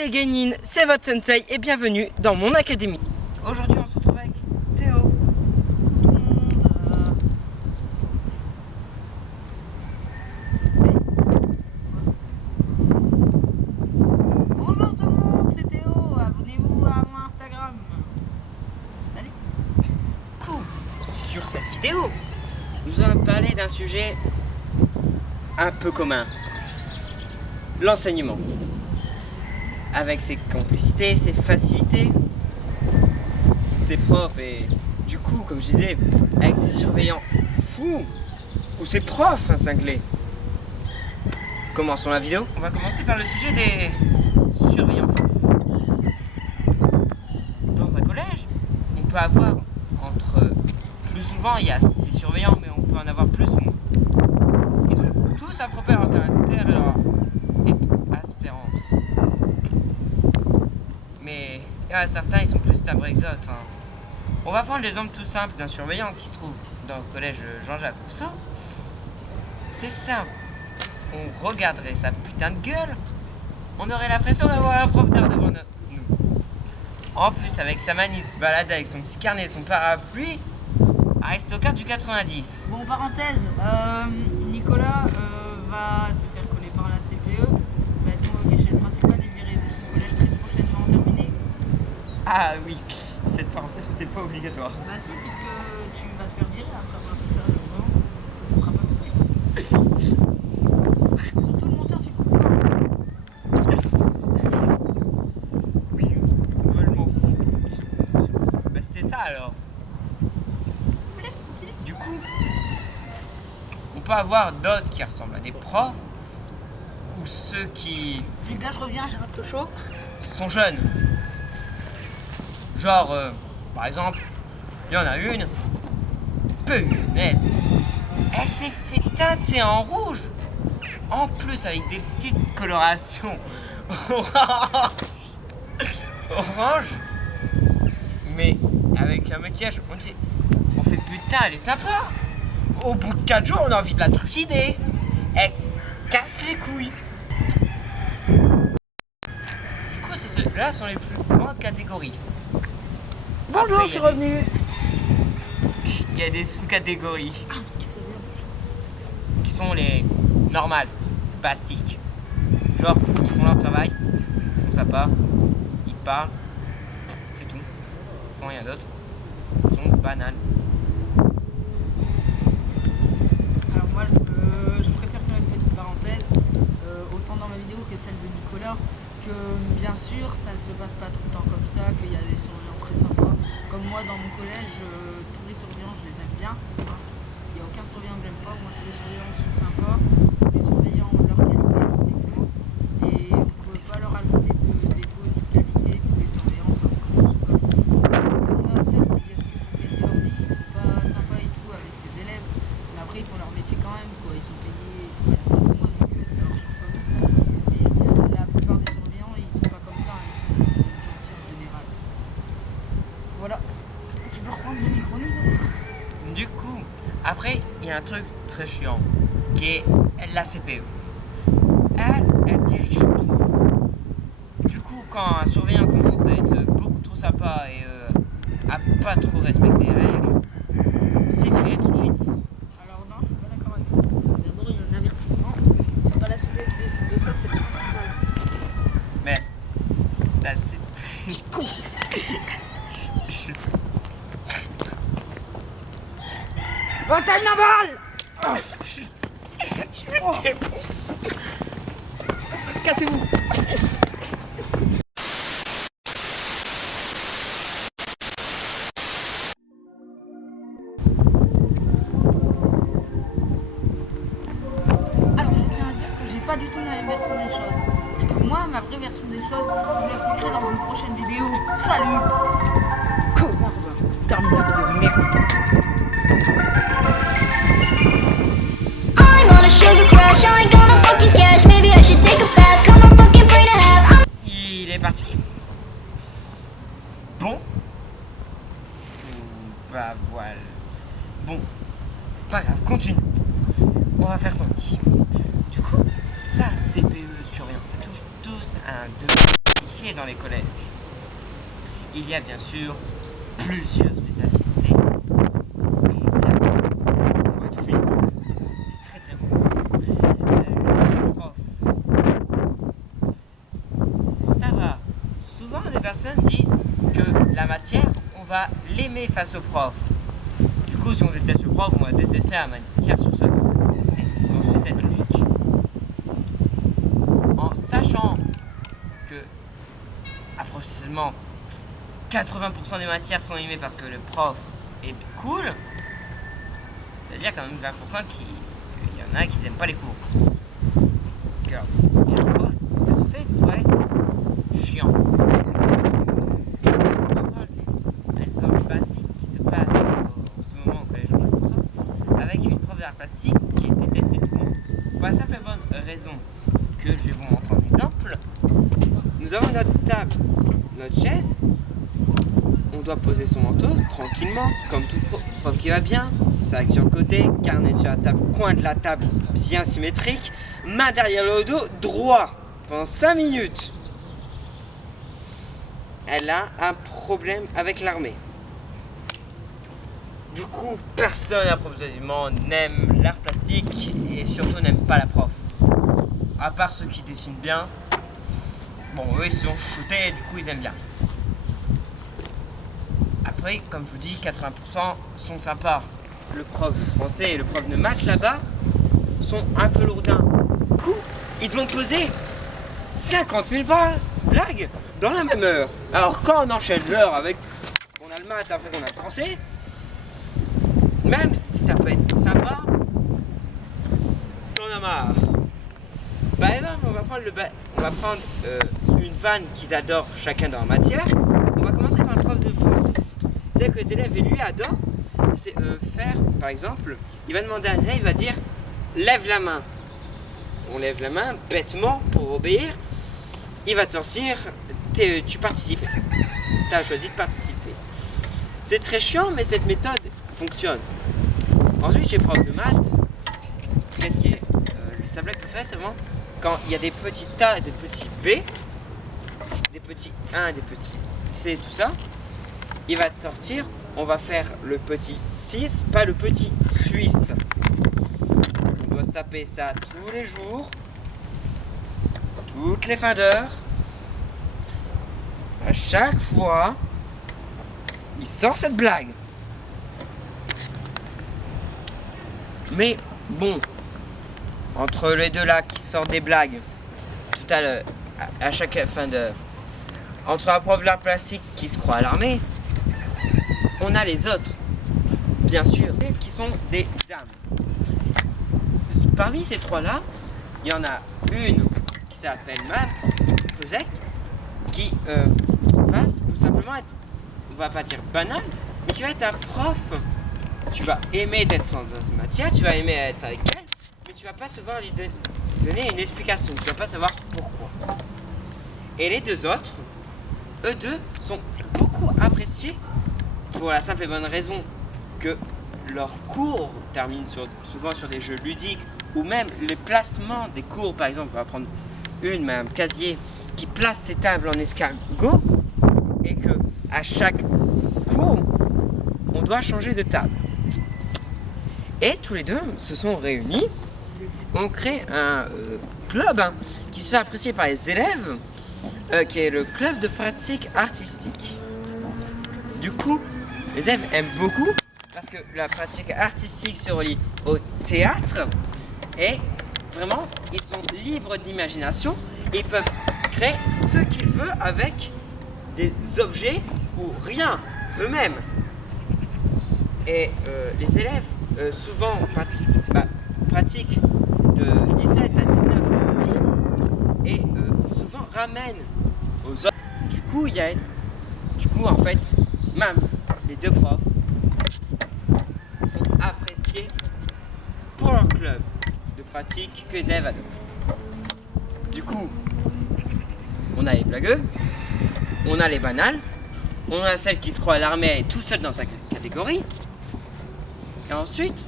les Genin, c'est votre sensei et bienvenue dans mon académie. Aujourd'hui on se retrouve avec Théo. Tout le monde. Bonjour tout le monde, c'est Théo. Abonnez-vous à mon Instagram. Salut. Cool. Sur cette vidéo, nous allons parler d'un sujet un peu commun. L'enseignement. Avec ses complicités, ses facilités, ses profs et du coup, comme je disais, avec ses surveillants fous ou ses profs cinglés. Commençons la vidéo. On va commencer par le sujet des surveillants fous. Dans un collège, on peut avoir plus souvent il y a 6 surveillants, mais on peut en avoir plus ou moins. Ils ont tous à propos leur caractère et leur espérance. Mais il y en a certains, ils sont plus tabrés que d'autres. On va prendre l'exemple tout simple d'un surveillant qui se trouve dans le collège Jean-Jacques Rousseau. C'est simple. On regarderait sa putain de gueule. On aurait l'impression d'avoir un prof d'art devant nous. En plus, avec sa manie de se balader avec son petit carnet et son parapluie, aristocrate du 90. Bon, parenthèse, Nicolas va se faire coller par la CPE, va être convoqué chez le principal et viré de son collège très prochainement terminé. Ah oui, cette parenthèse n'était pas obligatoire. Bah si, puisque tu vas te faire virer après avoir dit ça, vraiment, ça sera pas coupé. Surtout le monteur, tu coupes pas. Oui, moi je m'en fous. Bah c'est ça alors. Du coup, on peut avoir d'autres qui ressemblent à des profs ou ceux qui Les gars, je reviens, j'ai un peu chaud. sont jeunes. Genre, par exemple, il y en a une, punaise, elle s'est fait teinter en rouge, en plus avec des petites colorations orange, mais avec un maquillage, on fait putain, elle est sympa. Au bout de 4 jours, on a envie de la trucider. Elle casse les couilles. Du coup, ceux-là sont les plus grandes catégories. Bonjour, Après, je suis revenu. Il y a des sous-catégories Ah, parce qu'il faisait un peu chaud. qui sont les normales, basiques. Genre, ils font leur travail, ils sont sympas, ils te parlent, c'est tout. Ils font rien d'autre. Ils sont banales. Alors moi, je préfère faire une petite parenthèse, autant dans ma vidéo que celle de Nicolas, que bien sûr, ça ne se passe pas tout le temps comme ça, qu'il y a des surveillants très sympas. Comme moi, dans mon collège, tous les surveillants, je les aime bien. Il n'y a aucun surveillant que j'aime pas. Moi, tous les surveillants sont sympas. Tous les surveillants ont leurs qualités et leurs défauts. Et on ne peut pas leur ajouter de défauts ni de qualités. Tous les surveillants sont comme ici. Il y en a, certes, ils viennent que pour gagner leur vie, ils sont pas sympas et tout avec les élèves. Mais après, ils font leur métier quand même, quoi. Ils sont payés et tout à la fin du mois, donc ça leur change pas beaucoup. Mais la plupart des surveillants, ils sont pas comme ça, ils sont gentils en général. Voilà. Tu peux reprendre le micro, Nicolas. Du coup, après, il y a un truc très chiant qui est la CPE. Elle dirige tout. Du coup, quand un surveillant commence à être beaucoup trop sympa et à pas trop respecter les règles, c'est viré tout de suite. Alors non, je suis pas d'accord avec ça. D'abord, il y a un avertissement. C'est pas la CPE qui décide de ça, c'est le principal. Mais la CPE... Con. Bataille navale. Cassez-vous. Alors je tiens à dire que j'ai pas du tout la même version des choses. Et que moi, ma vraie version des choses, je vous l'expliquerai dans une prochaine vidéo. Salut. Connard, terminal de merde. I'm on a sugar crash, I ain't gonna fucking cash. Maybe I should take a bath, come on fucking brain to have. Il est parti. Bon. Bah voilà. Bon. Pas grave, continue. On va faire son lit. Du coup, ça, CPE surveillant, ça touche tous à un 2. spécialités dans les collèges. Il y a bien sûr plusieurs spécialités. Et là, on va toucher très très bon. Le prof. Ça va. Souvent, des personnes disent que la matière, on va l'aimer face au prof. Du coup, si on déteste le prof, on va détester la matière sur ce. On suit cette logique. En sachant que approximativement 80% des matières sont aimées parce que le prof est cool, c'est-à-dire quand même 20% qu'il y en a qui n'aiment pas les cours. Car le prof, de ce fait, doit être chiant. On va prendre les exemples basiques qui se passent en ce moment au collège Jean-Jacques Rousseau avec une prof d'art plastique qui est détestée de tout le monde. Pour la simple et bonne raison que je vais vous montrer un exemple. Nous avons notre table, notre chaise. On doit poser son manteau tranquillement, comme tout prof qui va bien. Sac sur le côté, carnet sur la table, coin de la table bien symétrique, main derrière le dos, droit pendant 5 minutes. Elle a un problème avec l'armée. Du coup, personne approximativement n'aime l'art plastique et surtout n'aime pas la prof. À part ceux qui dessinent bien. Bon, eux ils sont chutés et du coup ils aiment bien. Après, comme je vous dis, 80% sont sympas. Le prof de français et le prof de maths là-bas sont un peu lourdins. Du coup, ils vont poser 50 000 blagues dans la même heure. Alors quand on enchaîne l'heure avec, on a le maths après qu'on a le français, même si ça peut être sympa, t'en as marre. Par exemple, on va prendre une vanne qu'ils adorent chacun dans la matière. On va commencer par le prof de français. C'est-à-dire que les élèves et lui adorent, c'est faire, par exemple, il va demander à un élève, il va dire lève la main. On lève la main bêtement pour obéir. Il va te sortir, tu participes. Tu as choisi de participer. C'est très chiant, mais cette méthode fonctionne. Ensuite, chez prof de maths, qu'est-ce qui est sa blague préférée, c'est vraiment quand il y a des petits A et des petits B, des petits 1, des petits C, tout ça, il va te sortir, on va faire le petit 6, pas le petit suisse. On doit se taper ça tous les jours, toutes les fins d'heure. À chaque fois, il sort cette blague. Mais bon, entre les deux là qui sortent des blagues tout à l'heure, à chaque fin d'heure, entre un prof d'art plastique qui se croit à l'armée, on a les autres, bien sûr, qui sont des dames. Parmi ces trois-là, il y en a une qui s'appelle Mme Cosec, qui va tout simplement être, on va pas dire banal, mais qui va être un prof. Tu vas aimer d'être dans cette matière, tu vas aimer être avec elle, mais tu vas pas savoir lui donner une explication, tu vas pas savoir pourquoi. Et les deux autres, eux deux, sont beaucoup appréciés pour la simple et bonne raison que leurs cours terminent souvent sur des jeux ludiques ou même les placements des cours. Par exemple, on va prendre Mme Casier qui place ses tables en escargot et que à chaque cours, on doit changer de table. Et tous les deux se sont réunis, ont créé un club qui se fait apprécier par les élèves, qui est le club de pratique artistique. Du coup, les élèves aiment beaucoup parce que la pratique artistique se relie au théâtre et vraiment, ils sont libres d'imagination et ils peuvent créer ce qu'ils veulent avec des objets ou rien eux-mêmes. Et les élèves souvent pratiquent de 17 à 19 lundi et souvent ramènent aux autres. Du coup, en fait, même les deux profs sont appréciés pour leur club de pratique que les élèves adorent. Du coup, on a les blagueux, on a les banales, on a celle qui se croit à l'armée, elle est tout seule dans sa catégorie. Et ensuite,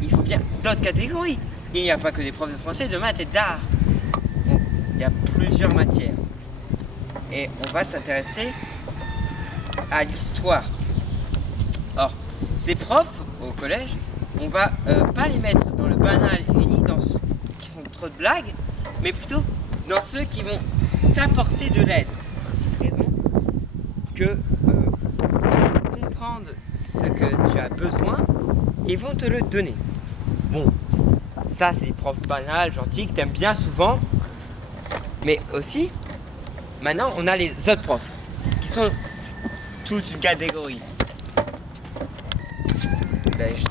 il faut bien d'autres catégories. Il n'y a pas que des profs de français, de maths et d'art. Bon, il y a plusieurs matières. et on va s'intéresser à l'histoire. Or, ces profs au collège, on va pas les mettre dans le banal et ni dans ceux qui font trop de blagues, mais plutôt dans ceux qui vont t'apporter de l'aide. Raison que ils vont comprendre ce que tu as besoin et vont te le donner. Bon, ça c'est des profs banals, gentils, que t'aimes bien souvent, mais aussi, maintenant on a les autres profs, qui sont toute une catégorie.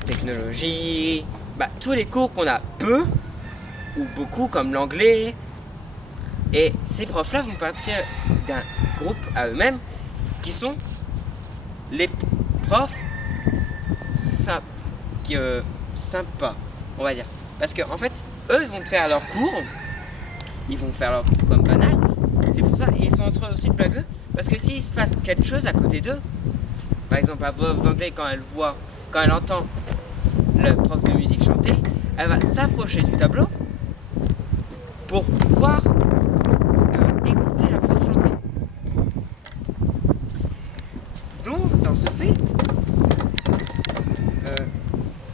Technologie, tous les cours qu'on a peu ou beaucoup comme l'anglais. Et ces profs-là vont partir d'un groupe à eux-mêmes qui sont les profs sympas, on va dire. Parce qu'en fait, eux, ils vont faire leurs cours, comme banal. C'est pour ça, et ils sont entre eux aussi blagueux. Parce que s'il se passe quelque chose à côté d'eux, par exemple, la prof d'anglais, quand elle entend le prof de musique chanter, elle va s'approcher du tableau pour pouvoir écouter la prof chanter. Donc, dans ce fait,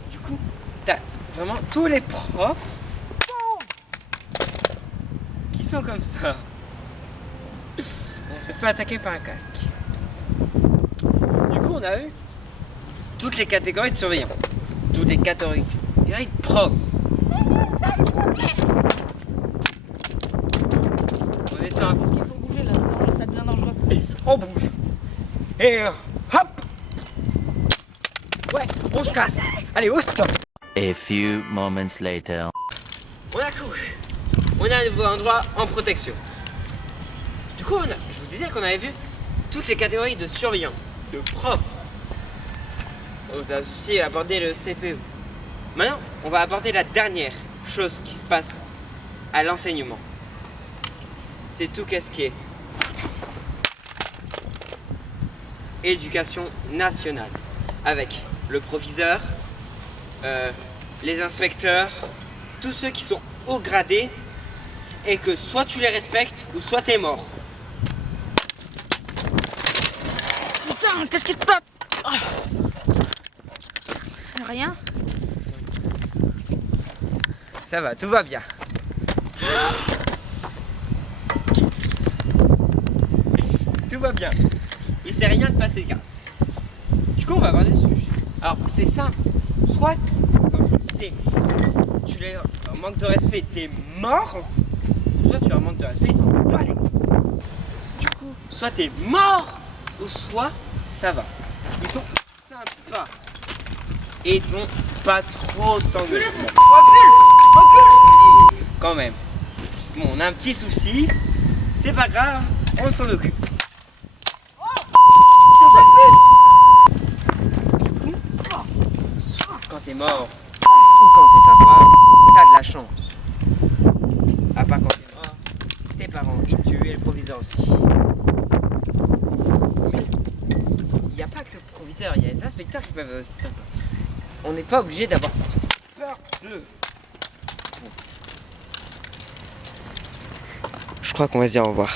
du coup, t'as vraiment tous les profs qui sont comme ça. On s'est fait attaquer par un casque. Du coup, on a eu toutes les catégories de surveillants, toutes les catégories de profs. On est sur un... Il faut bouger là, ça devient dangereux. On bouge. Et hop. Ouais, on se casse. Allez, au stop. A few moments later. On a couru. On a un nouveau endroit en protection. Du coup, je vous disais qu'on avait vu toutes les catégories de surveillants, de profs. On a aussi abordé le CPE. Maintenant, on va aborder la dernière chose qui se passe à l'enseignement. C'est tout ce qui est éducation nationale. Avec le proviseur, les inspecteurs, tous ceux qui sont haut gradés et que soit tu les respectes ou soit t'es mort. Putain, qu'est-ce qui te passe? Rien. Ça va, tout va bien. Tout va bien. Il s'est rien de passé, gars. Du coup, on va aborder ce sujet. Alors, c'est simple. Soit, comme je vous disais, tu les manques de respect, t'es mort. Ou soit tu leur manques de respect, ils s'en battent les couilles. Du coup, soit t'es mort, ou soit ça va. Ils sont sympas. Et donc, pas trop t'engueuler. Quand même. Bon, on a un petit souci. C'est pas grave, on s'en occupe. Du coup, quand t'es mort ou quand t'es sympa, t'as de la chance. À part quand t'es mort, tes parents, ils te tuent et le proviseur aussi. Mais il n'y a pas que le proviseur, il y a les inspecteurs qui peuvent aussi sympa. On n'est pas obligé d'avoir peur d'eux. Je crois qu'on va se dire au revoir.